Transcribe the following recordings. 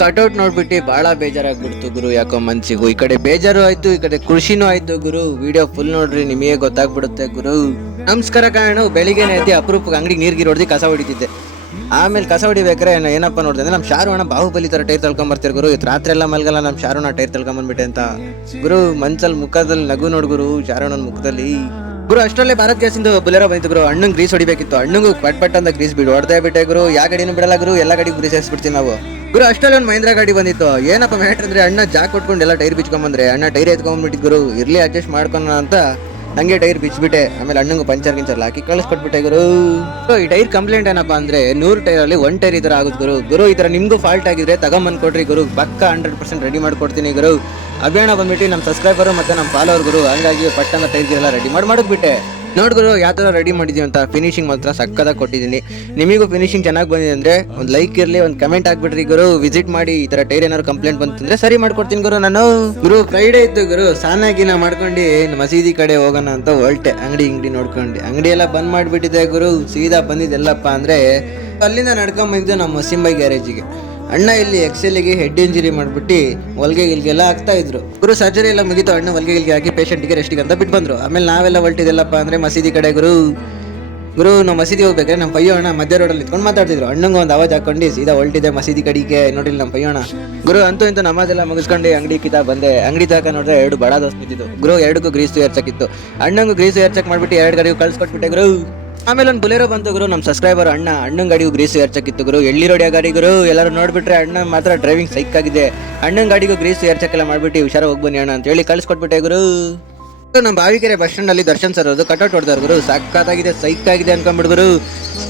Cutout ನೋಡ್ಬಿಟ್ಟು ಬಹಳ ಬೇಜಾರಾಗ್ಬಿಡ್ತು ಗುರು. ಯಾಕೋ ಮನ್ಸಿಗೂ ಈ ಕಡೆ ಬೇಜಾರು ಆಯ್ತು, ಈ ಕಡೆ ಖುಷಿನೂ ಆಯ್ತು ಗುರು. ವಿಡಿಯೋ ಫುಲ್ ನೋಡ್ರಿ, ನಿಮಗೆ ಗೊತ್ತಾಗ್ಬಿಡುತ್ತೆ ಗುರು. ನಮಸ್ಕಾರ ಕಾರಣ ಬೆಳಿಗ್ಗೆನೆ ಎದ್ದು ಅಪರೂಪಕ್ಕೆ ಅಂಗಡಿಗೆ ನೀರ್ಗಿರ್ ಹೊಡೆದು ಕಸ ಹೊಡಿತಿದ್ದೆ. ಆಮೇಲೆ ಕಸ ಹೊಡಿಬೇಕಾರೆ ಏನಪ್ಪ ನೋಡಿದೆ ಅಂದ್ರೆ ನಮ್ಮ ಶಾರುವಣ್ಣ ಬಾಹುಬಲಿ ತರ ಟೈರ್ ತಳ್ಕೊಂಡ್ ಬರ್ತಾರೆ ಗುರು. ಇವತ್ತು ರಾತ್ರಿ ಎಲ್ಲ ಮಲ್ಗಲ್ಲ, ನಮ್ಮ ಶಾರುವಣ್ಣ ಟೈರ್ ತಳ್ಕೊಂಬಂದ್ಬಿಟ್ಟೆ ಅಂತ ಗುರು. ಮನ್ಸಲ್ಲಿ ಮುಖದಲ್ಲಿ ನಗು ನೋಡ್ ಗುರು, ಶಾರುವಣ್ಣನ ಮುಖದಲ್ಲಿ ಗುರು. ಅಷ್ಟರಲ್ಲೇ ಭಾರತ್ ಗ್ಯಾಸ್ ಇಂದ ಬುಲೆರೋ ಬಂತು ಗುರು. ಅಣ್ಣಂಗ್ ಗ್ರೀಸ್ ಹೊಡಿಬೇಕಿತ್ತು, ಅಣ್ಣಂಗೂ ಪಟ್ ಅಂತ ಗ್ರೀಸ್ ಬಿಡು ಹೊಡೆದೇ ಬಿಟ್ಟೆ ಗುರು. ಯಾವ ಗಾಡಿನೂ ಬಿಡಲ್ಲ ಗುರು, ಎಲ್ಲ ಗಾಡಿ ಗ್ರೀಸ್ ಹಾಕ್ಸ್ಬಿಡ್ತೀವಿ ನಾವು ಗುರು. ಅಷ್ಟರಲ್ಲಿ ಒಂದು ಮಹೇಂದ್ರ ಗಾಡಿ ಬಂದಿತ್ತು. ಏನಪ್ಪ ಮ್ಯಾಟ್ರ್ ಅಂದ್ರೆ ಅಣ್ಣ ಜಾಕ್ ಕೊಟ್ಕೊಂಡು ಎಲ್ಲ ಟೈರ್ ಬಿಚ್ಕೊಂಬಂದ್ರೆ ಅಣ್ಣ ಟೈರ್ ಎತ್ಕೊಂಡ್ಬಿಟ್ಟಿದ್ ಗುರು. ಇರ್ಲಿ ಅಡ್ಜಸ್ಟ್ ಮಾಡ್ಕೊಳ ಅಂತ ನಂಗೆ ಟೈರ್ ಬಿಚ್ಬಿಟ್ಟೆ. ಆಮೇಲೆ ಅಣ್ಣಂಗೂ ಪಂಚರ್ ಗಿಂಚರ್ ಹಾಕಿ ಕಳಿಸ್ಕೊಟ್ಬಿಟ್ಟೆ ಗುರು. ಈ ಟೈರ್ ಕಂಪ್ಲೇಂಟ್ ಏನಪ್ಪಾ ಅಂದ್ರೆ 100 ಟೈರ್ ಅಲ್ಲಿ 1 ಟೈರ್ ಈ ತರ ಆಗುತ್ತೆ ಗುರು. ಗುರು ಈ ತರ ನಿಮ್ಗೂ ಫಾಲ್ಟ್ ಆಗಿದ್ರೆ ತಗೊಂಬಂದ್ ಕೊಡ್ರಿ ಗುರು, ಪಕ್ಕ 100% ರೆಡಿ ಮಾಡ್ಕೊಡ್ತೀನಿ ಗುರು. ಅಭಿಯಾನ ಬಂದ್ಬಿಟ್ಟು ನಮ್ಮ ಸಬ್ಸ್ಕ್ರೈಬರ್ ಮತ್ತೆ ನಮ್ಮ ಫಾಲೋವರ್ ಗುರು. ಹಂಗಾಗಿ ಪಟ್ಟಂಗ ಟೈರ್ ಎಲ್ಲ ರೆಡಿ ಮಾಡಿಬಿಟ್ಟೆ. ನೋಡ್ ಗುರು ಯಾವ ತರ ರೆಡಿ ಮಾಡಿದೀವಿ ಅಂತ. ಫಿನಿಶಿಂಗ್ ಮಾತ್ರ ಸಕ್ಕದಾಗಿ ಕೊಟ್ಟಿದ್ದೀನಿ. ನಿಮಗೂ ಫಿನಿಶಿಂಗ್ ಚೆನ್ನಾಗಿ ಬಂದಿದೆ ಅಂದ್ರೆ ಒಂದು ಲೈಕ್ ಇರ್ಲಿ, ಒಂದು ಕಮೆಂಟ್ ಆಗ್ಬಿಟ್ರಿ ಗುರು. ವಿಸಿಟ್ ಮಾಡಿ, ಈ ತರ ಟೈರ್ ಏನಾದ್ರು ಕಂಪ್ಲೇಂಟ್ ಬಂತಂದ್ರೆ ಸರಿ ಮಾಡ್ಕೊಡ್ತೀನಿ ಗುರು ನಾನು. ಗುರು ಫ್ರೈಡೇ ಇತ್ತು ಗುರು, ಸಾನಾಗಿನ ಮಾಡ್ಕೊಂಡು ಮಸೀದಿ ಕಡೆ ಹೋಗೋಣ ಅಂತ ಹೊರಟೆ. ಅಂಗಡಿ ನೋಡ್ಕೊಂಡು ಅಂಗಡಿ ಎಲ್ಲ ಬಂದ್ ಮಾಡ್ಬಿಟ್ಟಿದೆ ಗುರು. ಸೀದಾ ಬಂದಿದ್ದೆಲ್ಲಪ್ಪ ಅಂದ್ರೆ ಅಲ್ಲಿಂದ ನಡ್ಕೊಂಡ್ ಬಂದಿದ್ದು ನಮ್ಮ ಮಸೀಂಬೈ ಗ್ಯಾರೇಜಿಗೆ. ಅಣ್ಣ ಇಲ್ಲಿ ಎಕ್ಸೆಲ್ಗೆ ಹೆಡ್ ಇಂಜುರಿ ಮಾಡ್ಬಿಟ್ಟು ಹೊಲ್ಗೆ ಗಿಲ್ಗೆಲ್ಲ ಆಗ್ತಾ ಇದ್ರು ಗುರು. ಸರ್ಜರಿ ಎಲ್ಲ ಮುಗಿತು, ಅಣ್ಣ ಹೊಲ್ಗೆ ಗಿಲ್ಗೆ ಹಾಕಿ ಪೇಷಂಟ್ಗೆ ರೆಸ್ಟಿಗೆ ಅಂತ ಬಿಟ್ಟು ಬಂದ್ರು. ಆಮೇಲೆ ನಾವೆಲ್ಲ ಹೊಲ್ಟಿದ್ದೆಲ್ಲಪ್ಪ ಅಂದ್ರೆ ಮಸೀದಿ ಕಡೆ ಗುರು. ನಾವು ಮಸೀದಿ ಹೋಗ್ಬೇಕಾದ್ರೆ ನಮ್ಮ ಪಯ್ಯೋ ಅಣ್ಣ ಮಧ್ಯ ರೋಡಲ್ಲಿ ನಿಂತ್ಕೊಂಡು ಮಾತಾಡ್ತಿದ್ರು. ಅಣ್ಣಂಗೆ ಒಂದು ಆವಾಜ್ ಹಾಕೊಂಡು ಸೀದಾ ಹೊಲ್ಟಿದೆ ಮಸೀದಿ ಕಡೆಗೆ. ನೋಡಿಲ್ಲ ನಮ್ಮ ಪಯ್ಯೋಣ ಗುರು. ಅಂತೂ ಇಂತೂ ನಮಾಜೆಲ್ಲ ಮುಗಿಸ್ಕೊಂಡು ಅಂಗಡಿ ಕಿತಾ ಬಂದೆ. ಅಂಗಡಿ ತಕ ನೋಡಿದ್ರೆ 2 ಬಡ ದೋಸ್ತ್ ನಿಂತಿದ್ದು ಗುರು. 2ಕ್ಕೂ ಗ್ರೀಸು ಏರ್ಚಕ್ಕಿತ್ತು. ಅಣ್ಣಂಗೂ ಗ್ರೀಸು ಏರ್ಚಕ್ ಮಾಡ್ಬಿಟ್ಟು 2 ಗಾಡಿಗೂ ಕಳ್ಸ್ಕೊಟ್ಬಿಟ್ಟೆ ಗುರು. ಆಮೇಲೆ ಒಂದು ಬುಲೆರೋ ಬಂತು ಗುರು. ನಮ್ಮ ಸಬ್ಸ್ಕ್ರೈಬರ್ ಅಣ್ಣನ ಗಾಡಿಗೂ ಗ್ರೀಸು ಏರ್ಚಕ್ಕಿತ್ತು ಗುರು. ಎಳ್ಳಿರೋಡಿಯ ಗಾಡಿ ಗುರು. ಎಲ್ಲರೂ ನೋಡ್ಬಿಟ್ರೆ ಅಣ್ಣ ಮಾತ್ರ ಡ್ರೈವಿಂಗ್ ಸೈಕ್ ಆಗಿದೆ. ಅಣ್ಣನ ಗಾಡಿಗೂ ಗ್ರೀಸು ಏರ್ಚಕ್ಕೆಲ್ಲ ಮಾಡ್ಬಿಟ್ಟು ಹುಷಾರ ಹೋಗಿ ಬನ್ನಿ ಅಣ್ಣ ಅಂತ ಹೇಳಿ ಕಳ್ಸ್ಕೊಟ್ಬಿಟ್ಟೆ ಗುರು. ನಮ್ಮ ಬಾವಿಕೆರೆ ಬಸ್ ಸ್ಟ್ಯಾಂಡ್ ಅಲ್ಲಿ ದರ್ಶನ್ ಸರ್ ಅದು ಕಟೌಟ್ ಹೊಡೆದಾರ ಗುರು. ಸಕ್ಕತ್ತಾಗಿದೆ, ಸೈಕ್ ಆಗಿದೆ ಅನ್ಕೊಂಡ್ಬಿಡ್ ಗುರು.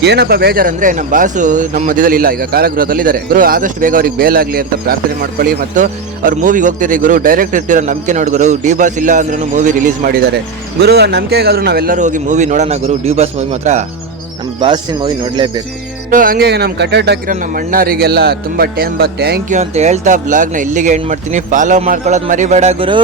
ಏನಪ್ಪ ಬೇಜಾರಂದ್ರೆ ನಮ್ಮ ಬಾಸು ನಮ್ಮ ಮಧ್ಯದಲ್ಲಿ ಇಲ್ಲ, ಈಗ ಕಾರಾಗೃಹದಲ್ಲಿ ಇದ್ದಾರೆ ಗುರು. ಆದಷ್ಟು ಬೇಗ ಅವ್ರಿಗೆ ಬೇಲಾಗ್ಲಿ ಅಂತ ಪ್ರಾರ್ಥನೆ ಮಾಡ್ಕೊಳ್ಳಿ. ಮತ್ತು ಅವ್ರು ಮೂವಿಗೆ ಹೋಗ್ತಿರಿ ಗುರು. ಡೈರೆಕ್ಟ್ ಇರ್ತಿರೋ ನಂಬಿಕೆ ನೋಡಿ ಗುರು. ಡಿ ಬಾಸ್ ಇಲ್ಲ ಅಂದ್ರೂ ಮೂವಿ ರಿಲೀಸ್ ಮಾಡಿದ್ದಾರೆ ಗುರು. ಆ ನಂಬಿಕೆಗಾದ್ರೂ ನಾವೆಲ್ಲರೂ ಹೋಗಿ ಮೂವಿ ನೋಡೋಣ ಗುರು. ಡಿ ಬಾಸ್ ಮೂವಿ ಮಾತ್ರ ನಮ್ಮ ಬಾಸಿನ ಮೂವಿ ನೋಡ್ಲೇಬೇಕು. ಹಂಗೆ ನಮ್ಮ ಕಟೌಟ್ ಹಾಕಿರೋ ನಮ್ಮ ಅಣ್ಣರಿಗೆಲ್ಲ ತುಂಬಾ ಥ್ಯಾಂಕ್ ಯು ಅಂತ ಹೇಳ್ತಾ ಬ್ಲಾಗ್ನ ಇಲ್ಲಿಗೆ ಎಂಡ್ ಮಾಡ್ತೀನಿ. ಫಾಲೋ ಮಾಡ್ಕೊಳ್ಳೋದು ಮರಿಬೇಡ ಗುರು.